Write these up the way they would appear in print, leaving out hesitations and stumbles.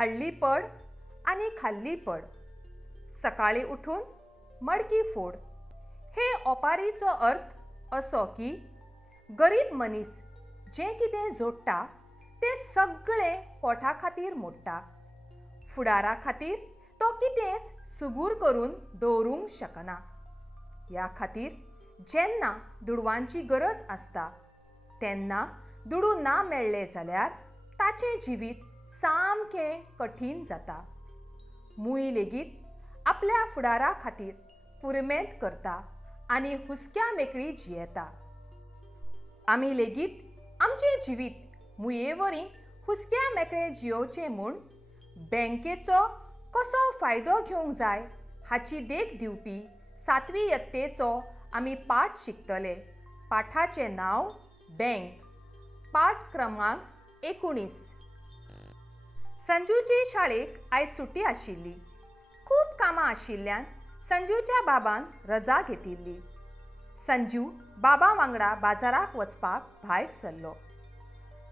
हळली पड आणि खाल्ली पड, सकाळी उठून मडकी फोड। हे ओपारीचो अर्थ असो की गरीब मनीस जे कितें जोडटा ते सगळे पोटा खातीर मोडटा, फुडारा खातीर तो कितेंच सुगूर करून दवरूंक शकना। ह्या खातीर जेन्ना दुडवांची गरज आसता तेन्ना दुडू ना मेळ्ळे जाल्यार ताचें जिवीत सामकें कठीण जाता। मूय लेगीत आपल्या फुडारा खातीर पुरमेंत करता आनी हुस्क्या मेकळी जियेता। आमी लेगीत आमचें जिवीत मुयेवरी हुस्क्या मेकळे जियोवचें म्हूण बँकेचो कसो फायदो घेवंक जाय हाची देख दिवपी 7वी यत्तेचो आमी पाठ शिकतले। पाठाचें नांव बँक, पाठ क्रमांक 19। संजूची शाळेक आयज सुटी आशिल्ली। खूब कामां आशिल्ल्यान संजूच्या बाबान रजा घेतिल्ली। संजू बाबा वांगडा बाजाराक वचपाक भायर सरलो।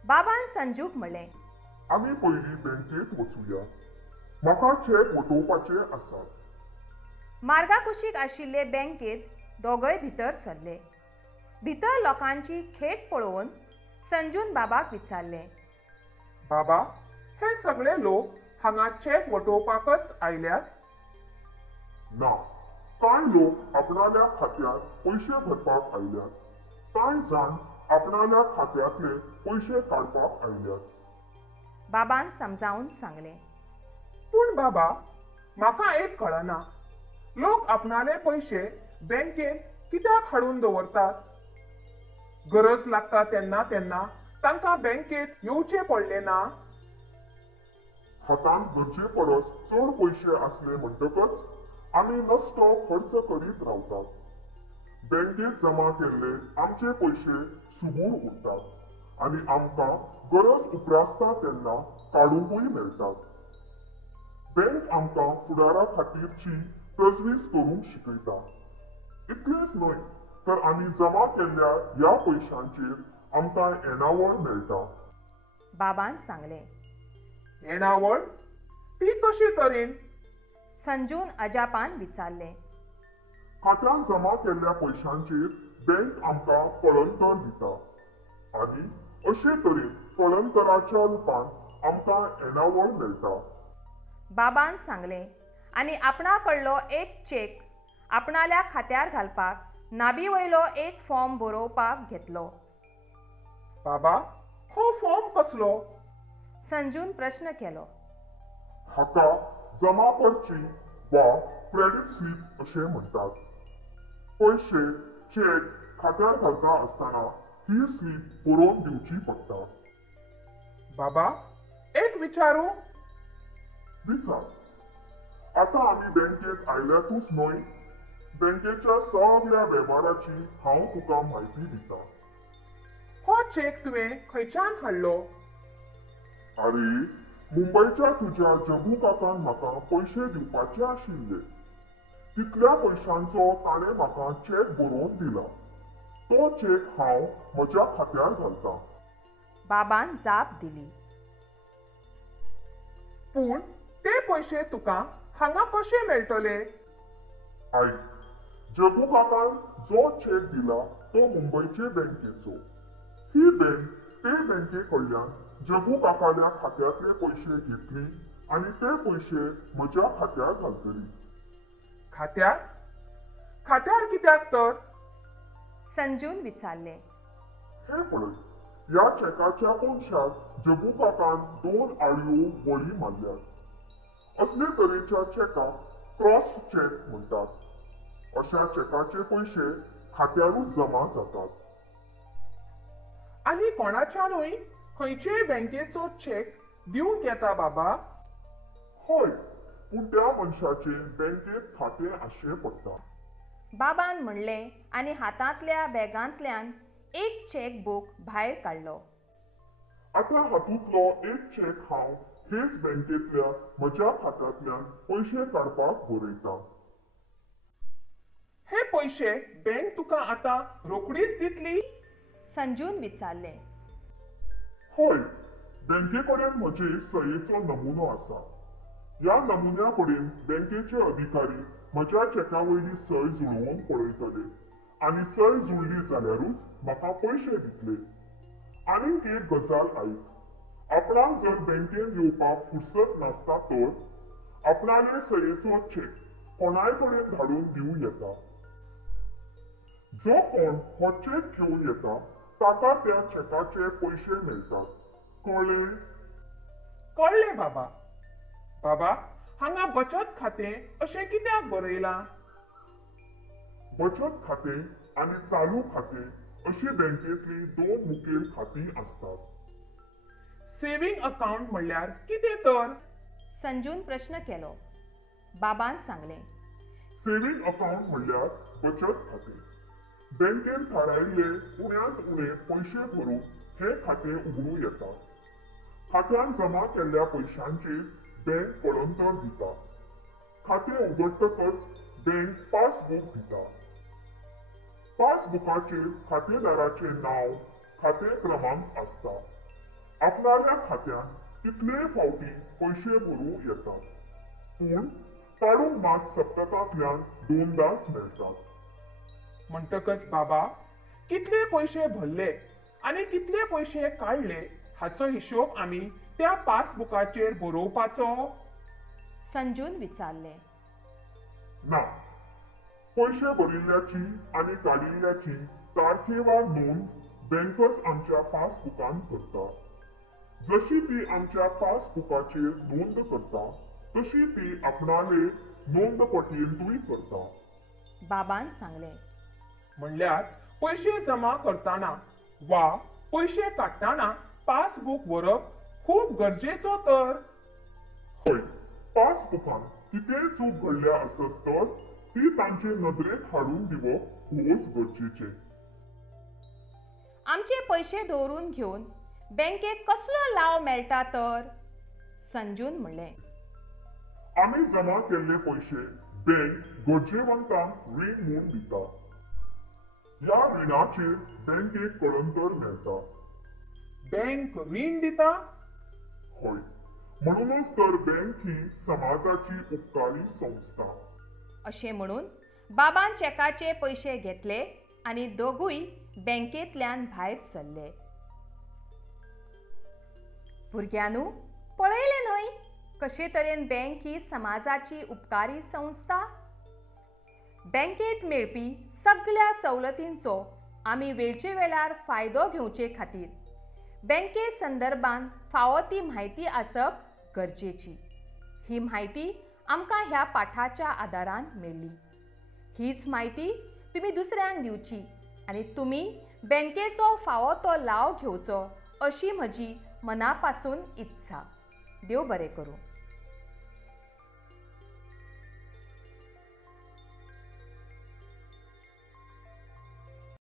बाबान संजूक म्हणलें, आमी पयलीं बँकेत वचुया, म्हाका चेक वटोवपाचे आसात। मार्गा कुशीक आशिल्ले बँकेत दोगय भितर सरले। भितर लोकांची खेप पळोवन संजून बाबाक विचारलें, बाबा, हे सगळे लोक हांगा चेक वटोवपाकच आयल्यात? ना, कांय लोक आपणाल्या खात्यांत पयशे भरपाक आयल्यात, कांय जाण आपणाल्या खात्यांतले पयशे काडपाक आयल्यात। बाबान समजावून सांगलें। पूण बाबा, म्हाका एक कळना, लोक आपणाले पयशे बँकेत कित्याक हाडून दवरतात? गरज लागता तेन्ना तेन्ना तांकां बँकेत येवचें पडलें ना? हातांत गरजे परस चड पयशे आसले म्हणटकच आमी नस्तो खर्च करीत रावतात। बँकेत जमा केल्ले आमचे पयशे सुगूर उरतात आनी आमकां गरज उपरासता तेन्ना काडूंकूय मेळटात। बँक आमकां फुडारा खातीरची तजवीज करूंक शिकयता। इतलेंच न्हय तर आमी जमा केल्ल्या ह्या पयशांचेर आमकां येणावळ मेळटा। बाबान सांगलें। येणावळ? ती कशी तरेन? संजून अजापान विचारलें। खात्यांत जमा केल्ल्या पयशांचेर बँक आमकां कळंतर दिता आनी अशे तरेन कळंतराच्या रुपान आमकां येणावळ मेळटा। बाबान सांगलें आनी आपणा कडलो एक चेक आपणाल्या खात्यार घालपाक नाबी वयलो एक फॉर्म बरोवपाक घेतलो। बाबा, हो फॉर्म कसलो? संजून प्रश्न केलो। हाका जमा पर्ची वा क्रेडिट स्लीप अशें म्हणटात। पयशे चेक खात्यार घालता आसतना ही स्लीप बरोवन दिवची पडटा। बाबा, एक विचारूं? विचार। आतां आमी बँकेत आयल्यातूच न्हय, बँकेच्या सगळ्या वेव्हाराची हांव तुका म्हायती दिता। हो चेक तुवें खंयच्यान हाडलो? अरे, मुंबयच्या तुज्या जगू काकान म्हाका पयशे दिवपाचे आशिल्ले, तितल्या पयशांचो ताणें म्हाका चेक बरोवन दिला। तो चेक हांव म्हज्या खात्यार घालतां। बाबान जाप दिली। पूण ते पयशे तुका हांगा कशे मेळटले? आयक, जगू काकान जो चेक दिला तो मुंबयचे बँकेचो। ही बँक ते बँके कडल्यान जगू काकाल्या खात्यांतले पयशे घेतली आनी ते पयशे म्हज्या खात्यार घालतली। खात्यार? खात्यार कित्याक तर? संजून विचारलें। हे पळय, ह्या चेकाच्या कोनशाक जगू काकान 2 आडयो वळी मारल्यात। असले तरेच्या चेकाक क्रॉस्ड चेक म्हणटात। अशा चेकाचे पयशे खात्यारूच जमा जातात। आनी कोणाच्यानूय खंयचेय बँकेचो चेक दिवंक येता बाबा? हय, पूण त्या मनशाचे बँकेत खातें आसचें पडटा। बाबान म्हणलें आनी हातांतल्या बॅगांतल्यान एक चेक बूक भायर काडलो। आतां हातूंतलो एक चेक हांव हेच बँकेतल्या म्हज्या खात्यांतल्यान पयशे काडपाक बरयतां। हे पयशे बँक तुका आतां रोखडीच दितली? संजून विचारलें। हय, बँके कडेन म्हजे सयेचो नमुनो आसा. ह्या नमुन्या कडेन बँकेचे अधिकारी म्हज्या चॅका वयली सय जुळोवन पळयतले आनी सय जुळली जाल्यारूच म्हाका पयशे दितले. आनीक एक गजाल आयक, आपणाक जर बँकेन येवपाक फुरसत नासता तर आपणाले सयेचो चेक कोणाय कडेन धाडून दिवं येता. जो कोण हो चेक घेवन येता ताका त्या चेकाचे पयशे मेळटात. कळ्ळें? कळ्ळें बाबा. बाबा, हांगा बचत खातें अशें कित्याक बरयलां? बचत खातें आनी चालू खातें अशी बँकेतली दोन मुखेल खातीं असतात. सेव्हिंग अकाउंट म्हणल्यार कितें तर? संजून प्रश्न केलो. बाबान सांगलें. सेव्हिंग अकाउंट म्हणल्यार बचत खातें. बँकेन थारायिल्ले उण्यांत उणे पयशे भरूंक हें खातें उगडूं येता. खात्यान जमा केल्ल्या पयशांचेर बँक कळंतर दिता. खातें उगडटकच बँक पासबुक दिता. पासबुकाचेर खातेदाराचें नांव, खातें क्रमांक आसता. आपणाल्या खात्यान कितलेय फावटी पयशे भरूं येतात, पूण काडूंक मात सप्तकांतल्यान 2दाच मेळटात. म्हणटकच बाबा, कितले पयशे भरले आनी कितले पयशे काडले हाचो हिशोब आमी त्या पासबुकाचेर बरोवपाचो? संजून विचारलें. ना, पयशे भरिल्ल्याची आनी काडिल्ल्याची तारखेवार नोंद बँकच आमच्या पासबुकान करता. जशी ती आमच्या पासबुकाचेर नोंद करता तशी ती आपणाले नोंद पटयेंतूय करता. बाबान सांगलें. म्हणल्यार पयशे जमा करतना वा पयशे काडटना पासबुक व्हरप खूब गरजेचो तर? हय, पासबुकान कितेंय चूक घडल्या आसत तर ती तांचे नदरेक हाडून दिवप खूबच गरजेचें. आमचे पयशे दवरून घेवन बँकेक कसलो लाव मेळटा तर? संजून म्हणलें. आमी जमा केल्ले पयशे बँक गरजेवंतांक रीण म्हूण दिता. ह्या रिणाचेर बँकेक कळंतर मेळटा. बँक रीण दिता? हय, म्हणूनच तर बँक ही समाजाची उपकारी संस्था. अशें म्हणून बाबान चॅकाचे पयशे घेतले आनी दोगूय बँकेंतल्यान भायर सरले. भुरग्यांनो, पळयलें न्हय कशे तरेन बँक ही समाजाची उपकारी संस्था? बँकेत मेळपी सगळ्या सवलतींचो आमी वेळचे वेळार फायदो घेवचे खातीर बँके संदर्भान फावो ती म्हायती आसप गरजेची. ही म्हायती आमकां ह्या पाठाच्या आदारान मेळ्ळी. हीच म्हायती तुमी दुसऱ्यांक दिवची आनी तुमी बँकेचो फावो तो लाव घेवचो अशी म्हजी मनापासून इत्सा. देव बरें करूं.